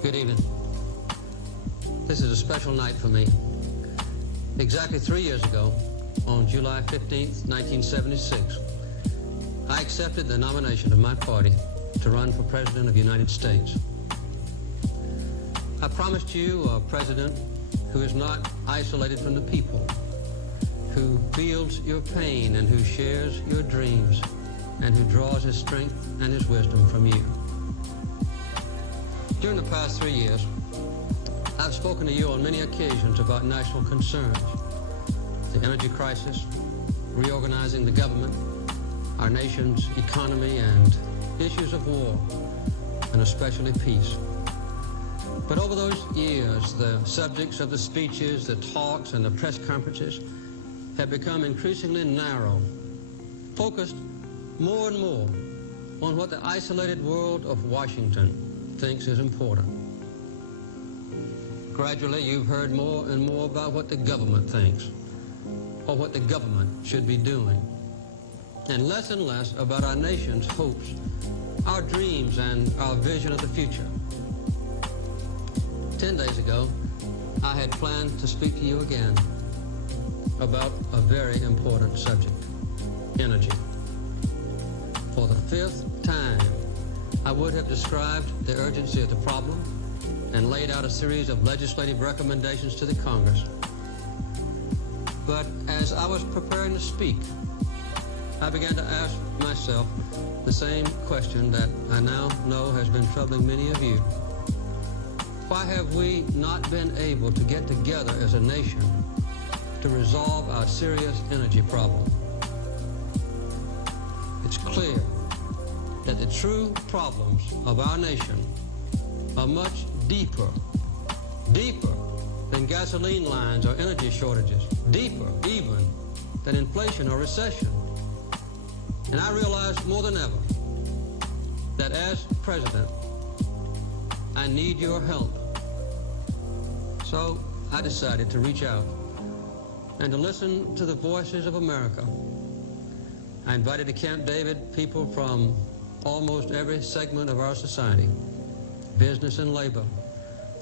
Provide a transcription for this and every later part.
Good evening. This is a special night for me. Exactly 3 years ago, on July 15th, 1976, I accepted the nomination of my party to run for President of the United States. I promised you a president who is not isolated from the people, who feels your pain and who shares your dreams, and who draws his strength and his wisdom from you. During the past 3 years, I've spoken to you on many occasions about national concerns, the energy crisis, reorganizing the government, our nation's economy, and issues of war, and especially peace. But over those years, the subjects of the speeches, the talks, and the press conferences have become increasingly narrow, focused more and more on what the isolated world of Washington thinks is important. Gradually, you've heard more and more about what the government thinks, or what the government should be doing, and less about our nation's hopes, our dreams, and our vision of the future. 10 days ago, I had planned to speak to you again about a very important subject, energy. For the 5th time, I would have described the urgency of the problem and laid out a series of legislative recommendations to the Congress. But as I was preparing to speak, I began to ask myself the same question that I now know has been troubling many of you. Why have we not been able to get together as a nation to resolve our serious energy problem? It's clear that the true problems of our nation are much deeper than gasoline lines or energy shortages, deeper even than inflation or recession. And I realize more than ever that as president, I need your help. So I decided to reach out and to listen to the voices of America. I invited to Camp David people from almost every segment of our society, business and labor,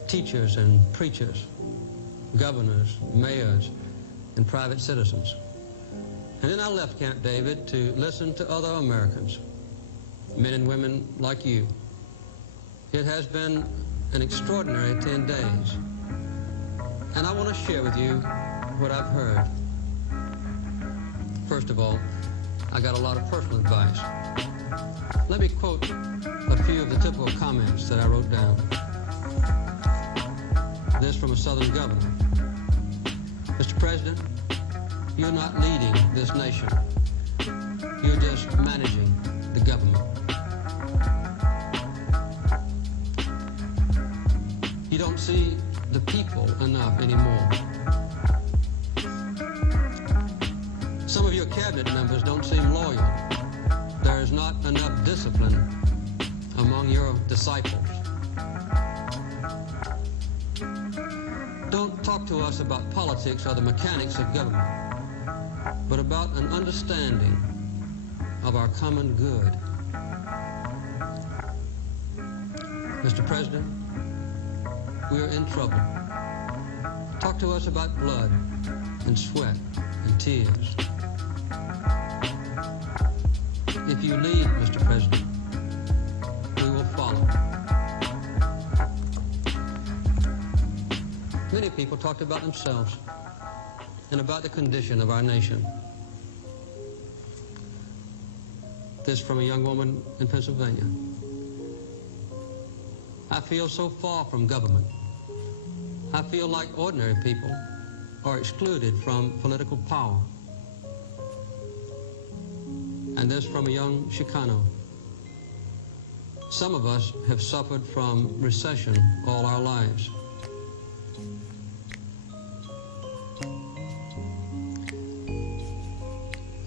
teachers and preachers, governors, mayors, and private citizens. And then I left Camp David to listen to other Americans, men and women like you. It has been an extraordinary 10 days, and I want to share with you what I've heard. First of all, I got a lot of personal advice. Let me quote a few of the typical comments that I wrote down. This from a Southern governor. Mr. President, you're not leading this nation. You're just managing the government. You don't see the people enough anymore. Some of your cabinet members don't seem loyal. There is not enough discipline among your disciples. Don't talk to us about politics or the mechanics of government, but about an understanding of our common good. Mr. President, we are in trouble. Talk to us about blood and sweat and tears. If you lead, Mr. President, we will follow. Many people talked about themselves and about the condition of our nation. This from a young woman in Pennsylvania. I feel so far from government. I feel like ordinary people are excluded from political power. And this from a young Chicano. Some of us have suffered from recession all our lives.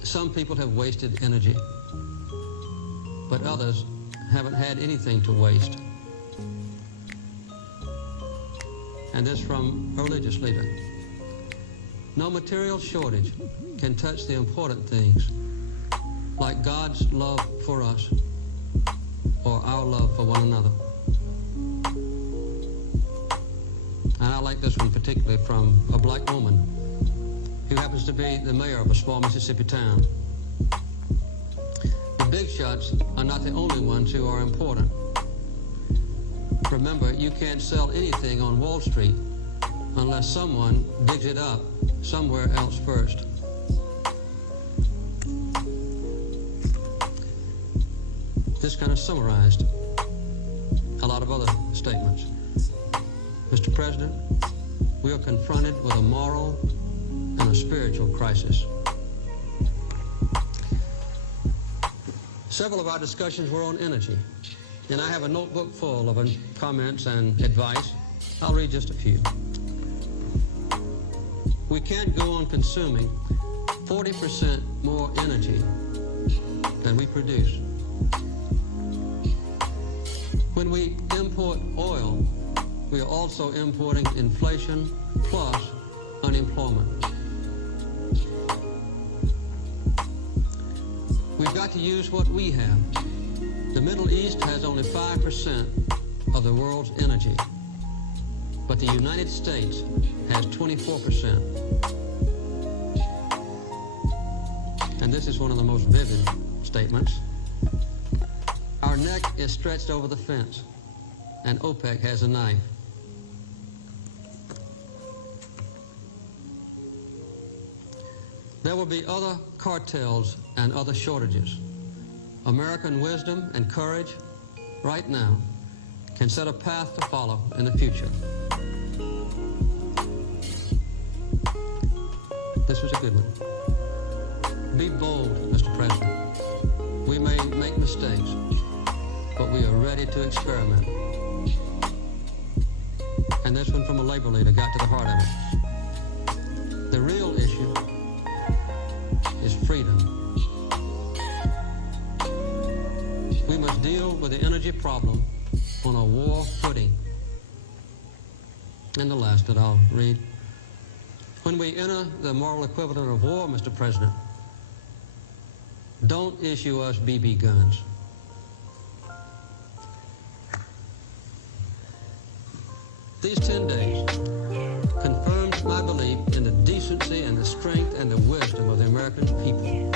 Some people have wasted energy, but others haven't had anything to waste. And this from a religious leader. No material shortage can touch the important things, like God's love for us or our love for one another. And I like this one particularly from a black woman who happens to be the mayor of a small Mississippi town. The big shots are not the only ones who are important. Remember, you can't sell anything on Wall Street unless someone digs it up somewhere else first. This kind of summarized a lot of other statements. Mr. President, we are confronted with a moral and a spiritual crisis. Several of our discussions were on energy, and I have a notebook full of comments and advice. I'll read just a few. We can't go on consuming 40% more energy than we produce. When we import oil, we are also importing inflation plus unemployment. We've got to use what we have. The Middle East has only 5% of the world's energy, but the United States has 24%. And this is one of the most vivid statements. Our neck is stretched over the fence, and OPEC has a knife. There will be other cartels and other shortages. American wisdom and courage right now can set a path to follow in the future. This was a good one. Be bold, Mr. President. We may make mistakes, but we are ready to experiment. And this one from a labor leader got to the heart of it. The real issue is freedom. We must deal with the energy problem on a war footing. And the last that I'll read. When we enter the moral equivalent of war, Mr. President, don't issue us BB guns. These 10 days confirmed my belief in the decency and the strength and the wisdom of the American people.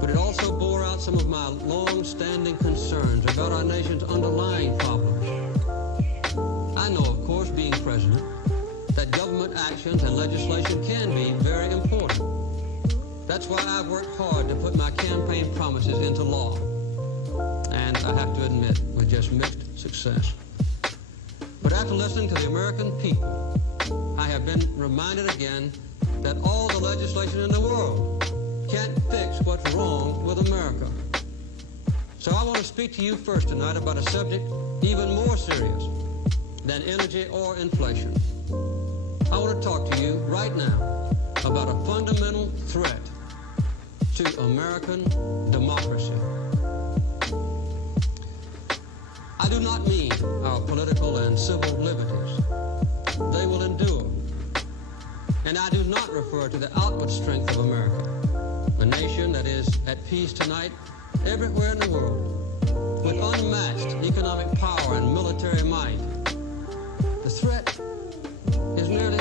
But it also bore out some of my long-standing concerns about our nation's underlying problems. I know, of course, being president, that government actions and legislation can be very important. That's why I've worked hard to put my campaign promises into law. And I have to admit, with just mixed success. But after listening to the American people, I have been reminded again that all the legislation in the world can't fix what's wrong with America. So I want to speak to you first tonight about a subject even more serious than energy or inflation. I want to talk to you right now about a fundamental threat to American democracy. I do not mean our political and civil liberties. They will endure. And I do not refer to the outward strength of America, a nation that is at peace tonight everywhere in the world, with unmatched economic power and military might. The threat is nearly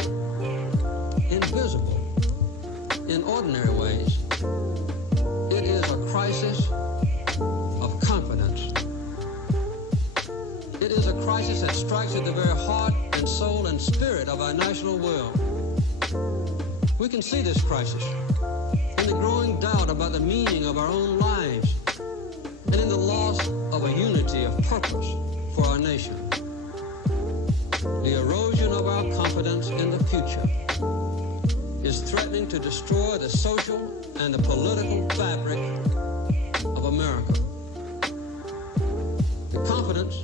invisible in ordinary ways. It is a crisis of confidence. It is a crisis that strikes at the very heart and soul and spirit of our national will. We can see this crisis in the growing doubt about the meaning of our own lives and in the loss of a unity of purpose for our nation. The erosion of our confidence in the future is threatening to destroy the social and the political fabric of America. The confidence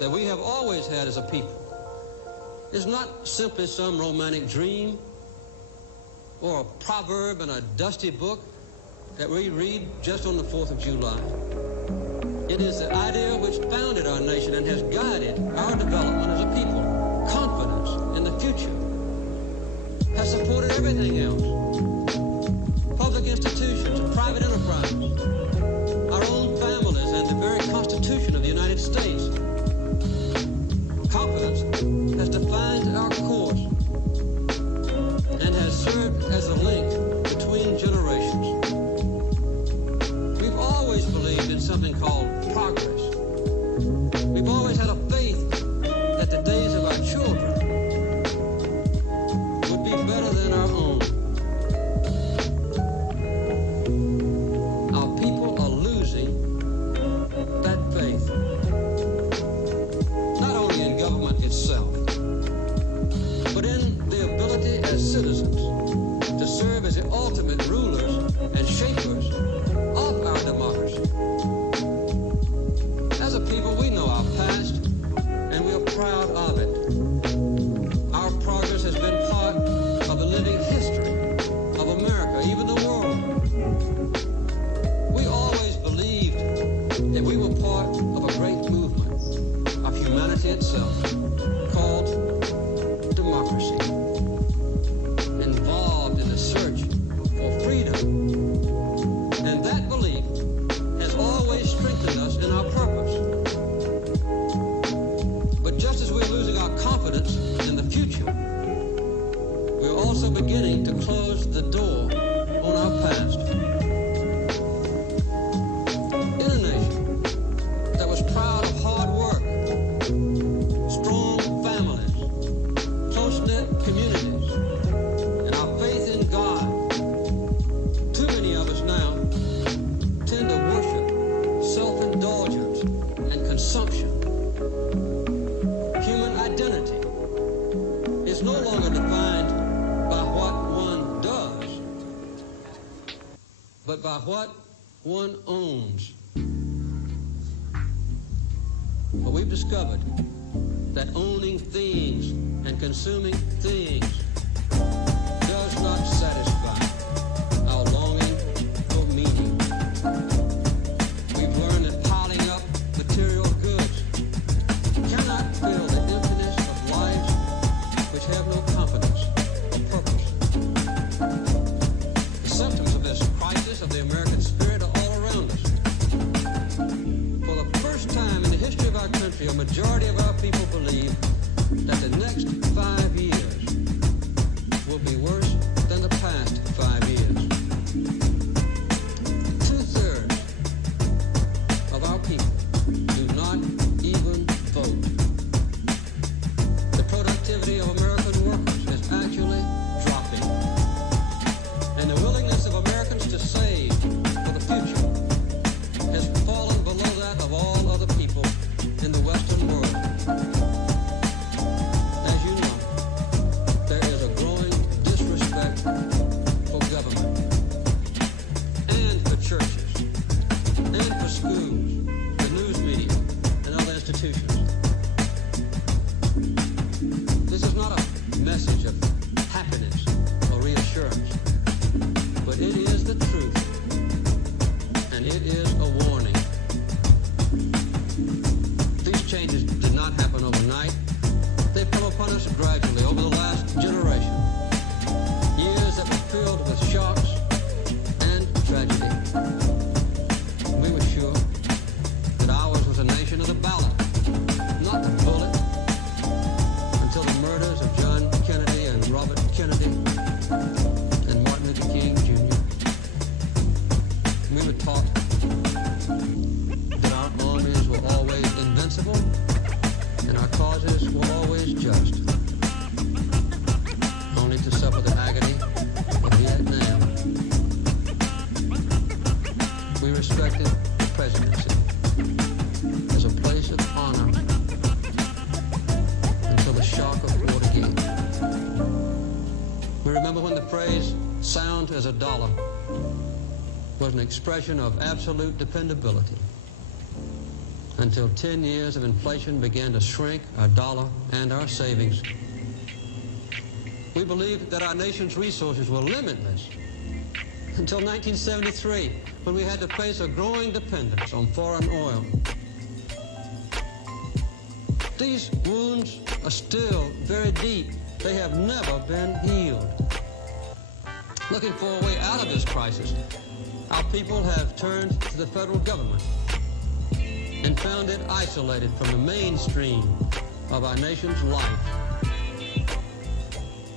that we have always had as a people is not simply some romantic dream or a proverb in a dusty book that we read just on the 4th of July. It is the idea which founded our nation and has guided our development as a people. Confidence in the future has supported everything else. Public institutions and private enterprise, our own families, and the very Constitution of the United States. Confidence beginning to close the door on our past. In a nation that was proud of hard work, strong families, close-knit communities, and our faith in God, too many of us now tend to worship self-indulgence and consumption. Human identity is no longer defined by what one does, but by what one owns. But we've discovered that owning things and consuming things does not satisfy our longing for meaning. We've learned that piling up material goods cannot fill the emptiness of lives which have no confidence or purpose. The symptoms of this crisis of the American spirit are all around us. For the first time in the history of our country, a majority of our people believe that the next 5 years will be worse than the past 5 years. 2/3 of our people do not even vote. The productivity of American workers is actually dropping. And the willingness of Americans to save for the future has fallen below that of all other people in the Western world. As you know, there is a growing disrespect for government and for churches and for schools, the news media, and other institutions. This is not a message of happiness or reassurance, but it is the truth, and it is a warning. These changes did not happen overnight. They've come upon us gradually over the last generation. Years that were filled with shocks and tragedy. We were sure that ours was a nation of the ballot, not the bullet, until the murders of John Kennedy and Robert Kennedy and Martin Luther King Jr. We were taught that our armies were always invincible and our causes were always just, only to suffer the agony of Vietnam. We respected the presidency as a place of honor until the shock of Watergate. We remember when the phrase "sound as a dollar" was an expression of absolute dependability, until 10 years of inflation began to shrink our dollar and our savings. We believed that our nation's resources were limitless until 1973, when we had to face a growing dependence on foreign oil. These wounds are still very deep. They have never been healed. Looking for a way out of this crisis, our people have turned to the federal government and found it isolated from the mainstream of our nation's life.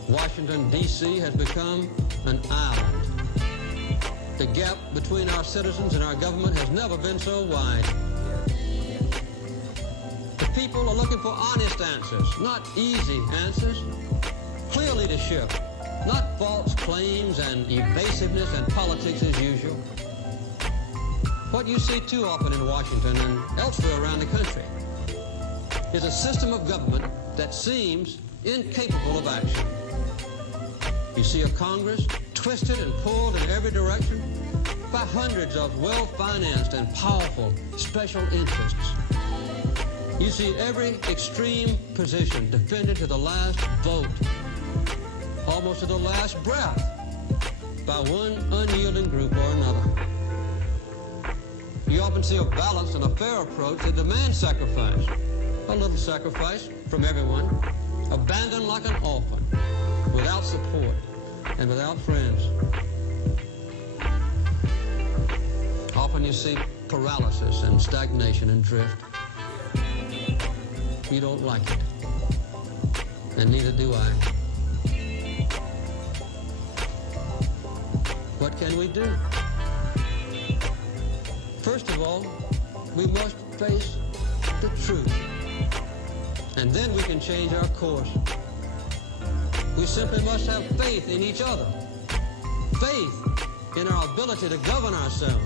Washington, D.C. has become an island. The gap between our citizens and our government has never been so wide. The people are looking for honest answers, not easy answers. Clear leadership, not false claims and evasiveness and politics as usual. What you see too often in Washington and elsewhere around the country is a system of government that seems incapable of action. You see a Congress twisted and pulled in every direction by hundreds of well-financed and powerful special interests. You see every extreme position defended to the last vote, almost to the last breath, by one unyielding group or another. You often see a balanced and a fair approach that demands sacrifice, a little sacrifice from everyone, abandoned like an orphan, without support and without friends. Often you see paralysis and stagnation and drift. You don't like it, and neither do I. what can we do? First of all, we must face the truth. And then we can change our course. We simply must have faith in each other. Faith in our ability to govern ourselves.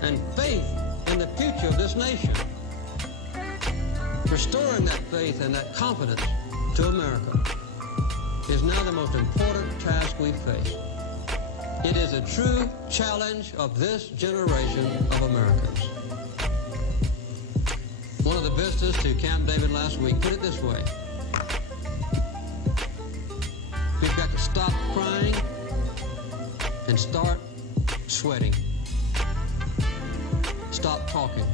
And faith in the future of this nation. Restoring that faith and that confidence to America is now the most important task we face. It is a true challenge of this generation of Americans. One of the visitors to Camp David last week put it this way: we've got to stop crying and start sweating. Stop talking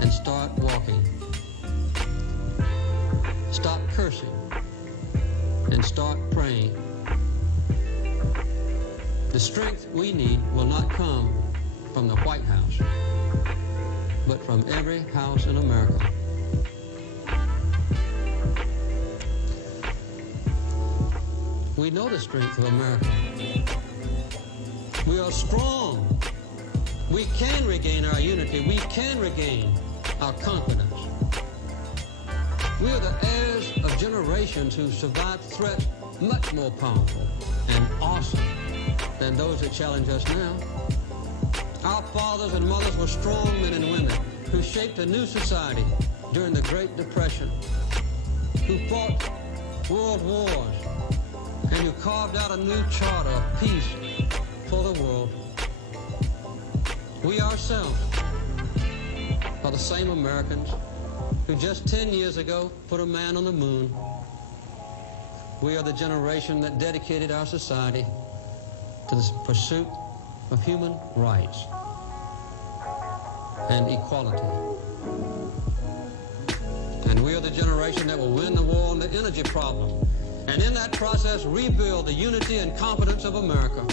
and start walking. Stop cursing and start praying. The strength we need will not come from the White House, but from every house in America. We know the strength of America. We are strong. We can regain our unity. We can regain our confidence. We are the heirs of generations who survived threats much more powerful and awesome than those that challenge us now. Our fathers and mothers were strong men and women who shaped a new society during the Great Depression, who fought world wars, and who carved out a new charter of peace for the world. We ourselves are the same Americans who just 10 years ago put a man on the moon. We are the generation that dedicated our society to the pursuit of human rights and equality. And we are the generation that will win the war on the energy problem, and in that process rebuild the unity and confidence of America.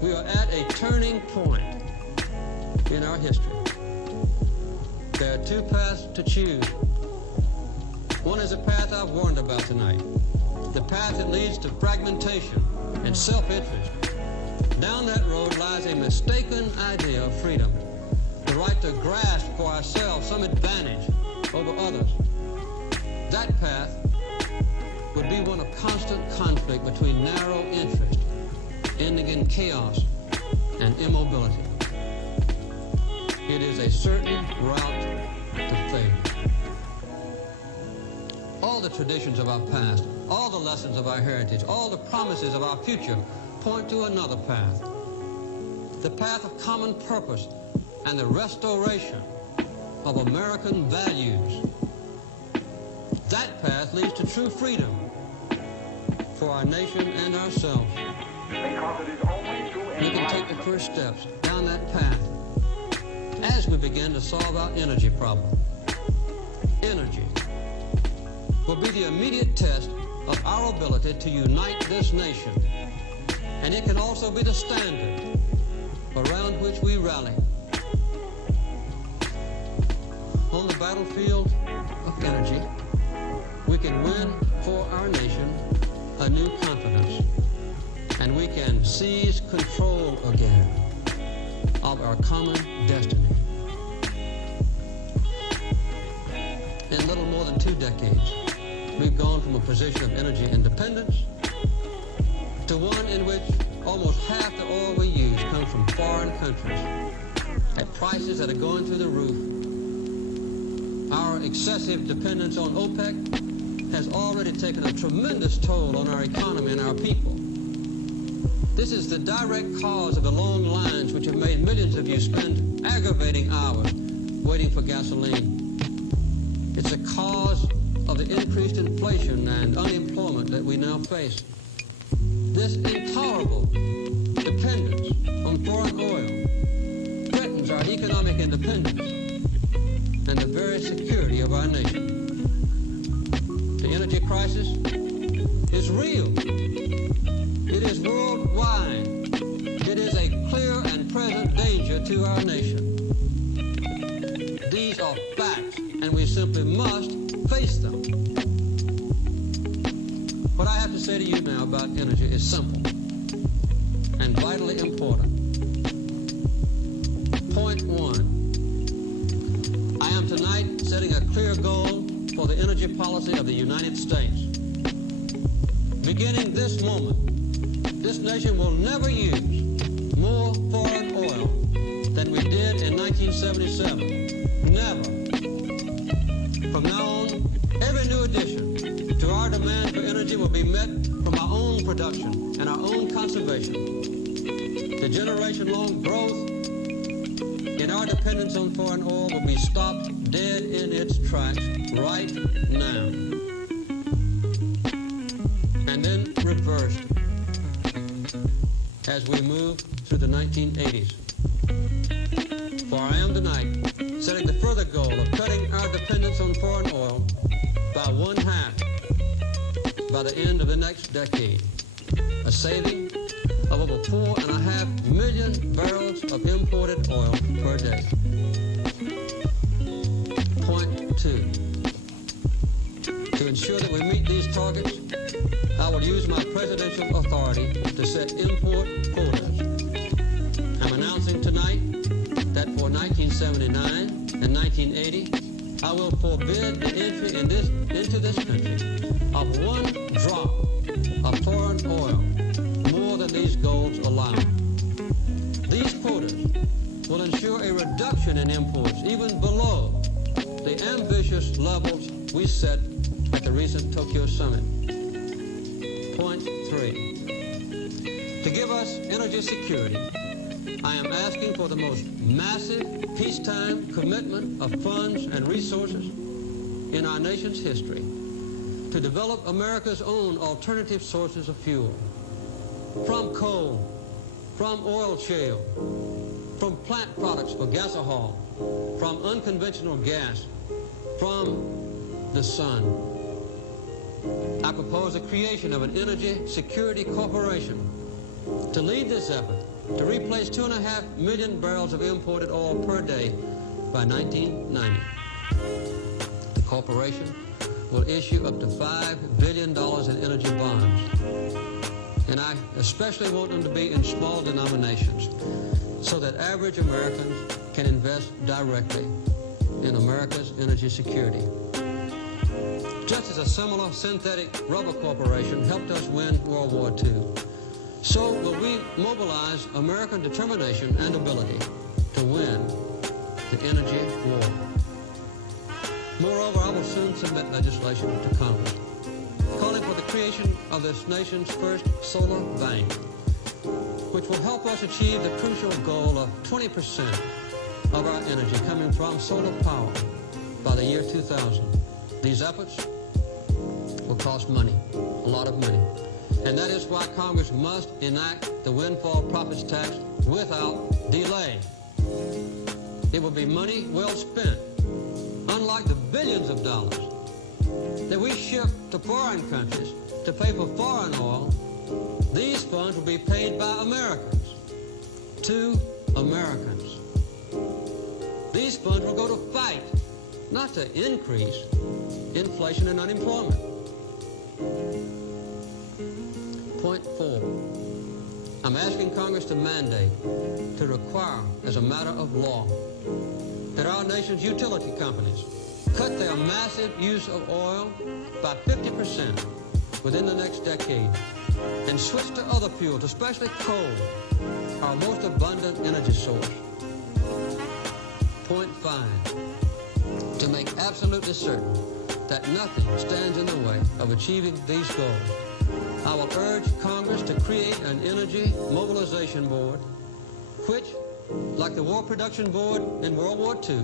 We are at a turning point in our history. There are two paths to choose. One is a path I've warned about tonight, the path that leads to fragmentation and self-interest. Down that road lies a mistaken idea of freedom, the right to grasp for ourselves some advantage over others. That path would be one of constant conflict between narrow interest, ending in chaos and immobility. It is a certain route to failure. All the traditions of our past, all the lessons of our heritage, all the promises of our future point to another path. The path of common purpose and the restoration of American values. That path leads to true freedom for our nation and ourselves. We can take the first steps down that path as we begin to solve our energy problem. Energy will be the immediate test of our ability to unite this nation. And it can also be the standard around which we rally. On the battlefield of energy, we can win for our nation a new confidence, and we can seize control again of our common destiny. In little more than 2 decades, we've gone from a position of energy independence to one in which almost half the oil we use comes from foreign countries at prices that are going through the roof. Our excessive dependence on OPEC has already taken a tremendous toll on our economy and our people. This is the direct cause of the long lines which have made millions of you spend aggravating hours waiting for gasoline. It's a cause of the increased inflation and unemployment that we now face. This intolerable dependence on foreign oil threatens our economic independence and the very security of our nation. The energy crisis is real. It is worldwide. It is a clear and present danger to our nation. These are facts, and we simply must face them. What I have to say to you now about energy is simple. energy policy of the United States. Beginning this moment, this nation will never use more foreign oil than we did in 1977. Never. From now on, every new addition to our demand for energy will be met from our own production and our own conservation. The generation-long growth in our dependence on foreign oil will be stopped dead in its tracks right now. And then reversed as we move through the 1980s. For I am tonight setting the further goal of cutting our dependence on foreign oil by 1/2 by the end of the next decade, a saving of over 4.5 million barrels of imported oil per day. Point 2. To ensure that we meet these targets, I will use my presidential authority to set import quotas. I'm announcing tonight that for 1979 and 1980, I will forbid the entry into this country of 1 drop of foreign oil more than these goals allow. These quotas will ensure a reduction in imports even below the ambitious levels we set at the recent Tokyo summit. Point 3. To give us energy security, I am asking for the most massive peacetime commitment of funds and resources in our nation's history to develop America's own alternative sources of fuel. From coal, from oil shale, from plant products for gasohol, from unconventional gas, from the sun. I propose the creation of an energy security corporation to lead this effort to replace 2.5 million barrels of imported oil per day by 1990. The corporation will issue up to $5 billion in energy bonds. And I especially want them to be in small denominations so that average Americans can invest directly in America's energy security. Just as a similar synthetic rubber corporation helped us win World War II, so will we mobilize American determination and ability to win the energy war. Moreover, I will soon submit legislation to Congress calling for the creation of this nation's first solar bank, which will help us achieve the crucial goal of 20% of our energy coming from solar power by the year 2000. These efforts will cost money, a lot of money. And that is why Congress must enact the windfall profits tax without delay. It will be money well spent, unlike the billions of dollars that we ship to foreign countries to pay for foreign oil. These funds will be paid by Americans to Americans. These funds will go to fight, not to increase inflation and unemployment. Point 4. I'm asking Congress to mandate, to require as a matter of law, that our nation's utility companies cut their massive use of oil by 50% within the next decade and switch to other fuels, especially coal, our most abundant energy source. Point 5. To make absolutely certain that nothing stands in the way of achieving these goals, I will urge Congress to create an energy mobilization board which, like the War Production Board in World War II,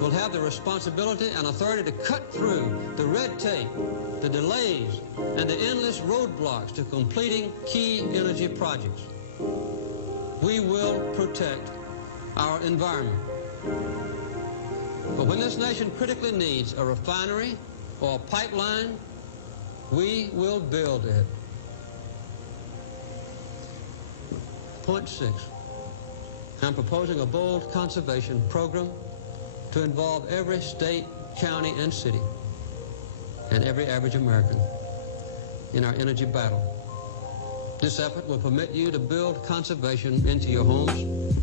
will have the responsibility and authority to cut through the red tape, the delays, and the endless roadblocks to completing key energy projects. We will protect our environment. But when this nation critically needs a refinery or a pipeline, we will build it. Point 6. I'm proposing a bold conservation program to involve every state, county, and city, and every average American in our energy battle. This effort will permit you to build conservation into your homes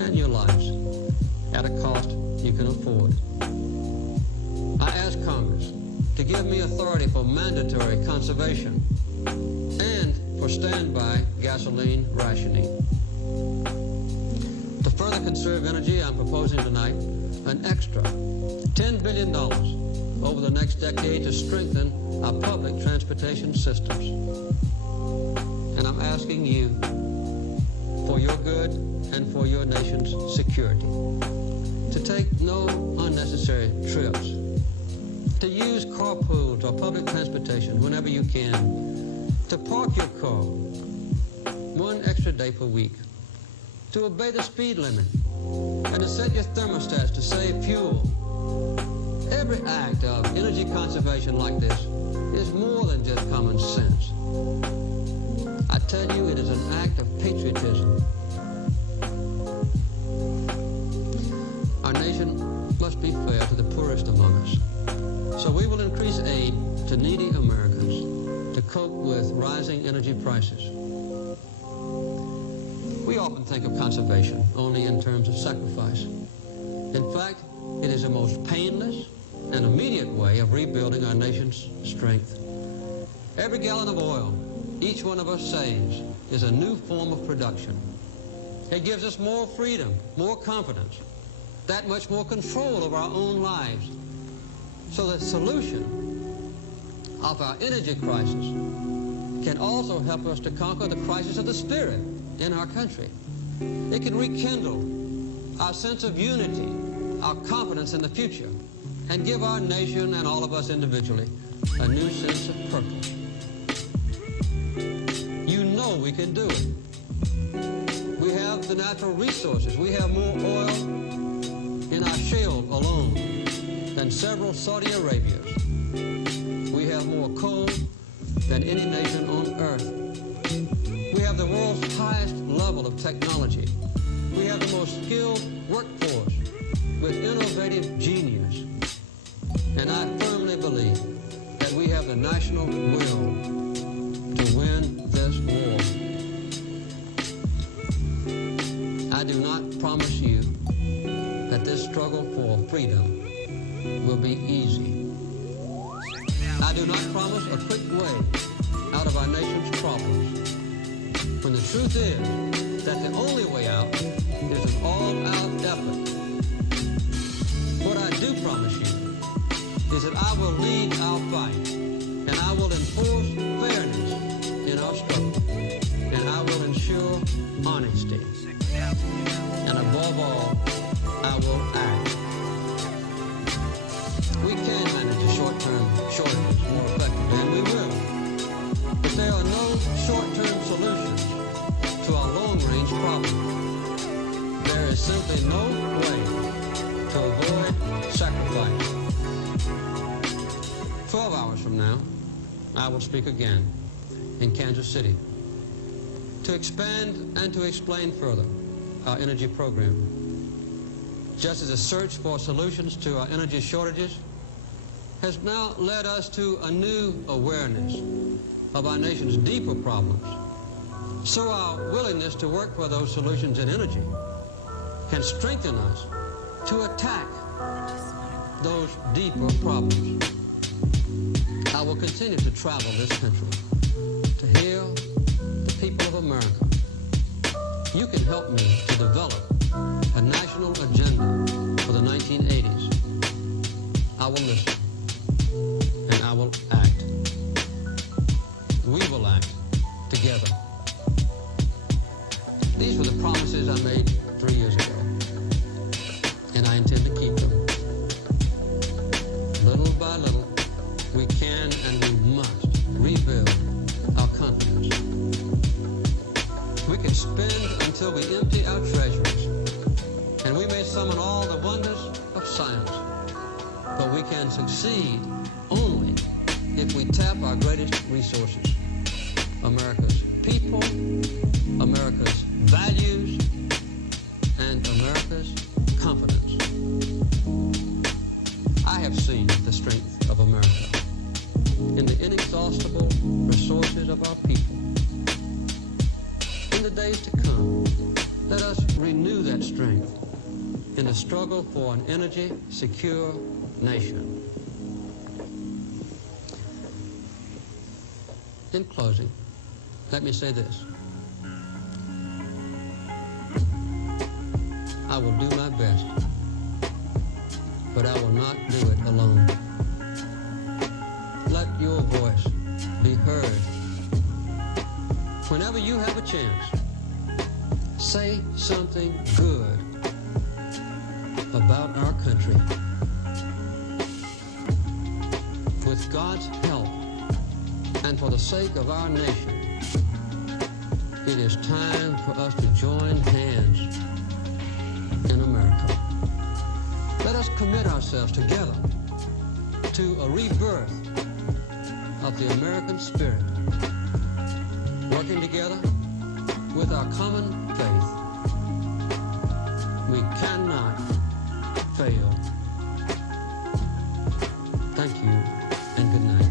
and your lives at a cost you can afford. I ask Congress to to give me authority for mandatory conservation and for standby gasoline rationing. To further conserve energy, I'm proposing tonight an extra $10 billion over the next decade to strengthen our public transportation systems. And I'm asking you, for your good and for your nation's security, to take no unnecessary trips, to use carpools or public transportation whenever you can, to park your car one extra day per week, to obey the speed limit, and to set your thermostats to save fuel. Every act of energy conservation like this is more than just common sense. I tell you, it is an act of patriotism. Our nation must be fair to the poorest among us. So we will increase aid to needy Americans to cope with rising energy prices. We often think of conservation only in terms of sacrifice. In fact, it is the most painless and immediate way of rebuilding our nation's strength. Every gallon of oil each one of us saves is a new form of production. It gives us more freedom, more confidence, that much more control of our own lives. So the solution of our energy crisis can also help us to conquer the crisis of the spirit in our country. It can rekindle our sense of unity, our confidence in the future, and give our nation and all of us individually a new sense of purpose. You know we can do it. We have the natural resources. We have more oil in our shale alone than several Saudi Arabias. We have more coal than any nation on earth. We have the world's highest level of technology. We have the most skilled workforce with innovative genius. And I firmly believe that we have the national will to win this war. I do not promise you that this struggle for freedom will be easy. I do not promise a quick way out of our nation's problems, when the truth is that the only way out is an all-out effort. What I do promise you is that I will lead our fight, and I will enforce fairness in our struggle, and I will ensure honesty, and above all, I will act. We can manage the short-term shortages more effectively, and we will. But there are no short-term solutions to our long-range problem. There is simply no way to avoid sacrifice. 12 hours from now, I will speak again in Kansas City to expand and to explain further our energy program. Just as the search for solutions to our energy shortages has now led us to a new awareness of our nation's deeper problems, so our willingness to work for those solutions in energy can strengthen us to attack those deeper problems. I will continue to travel this country to hear the people of America. You can help me to develop a national agenda for the 1980s. I will listen, and I will act. We will act together. These were the promises I made 3 years ago, and I intend to keep them. Little by little, we can and we must rebuild our confidence. We can spend until we empty our treasuries, and we may summon all the wonders of science, but we can succeed only if we tap our greatest resources: America's people, America's values, and America's confidence. I have seen the strength of America in the inexhaustible resources of our people. In the days to come, let us renew that strength in the struggle for an energy-secure nation. In closing, let me say this. I will do my best, but I will not do it alone. Let your voice be heard. Whenever you have a chance, say something good about our country. With God's help and for the sake of our nation, it is time for us to join hands in America. Let us commit ourselves together to a rebirth of the American spirit, working together with our common faith. We cannot fail. Thank you and good night.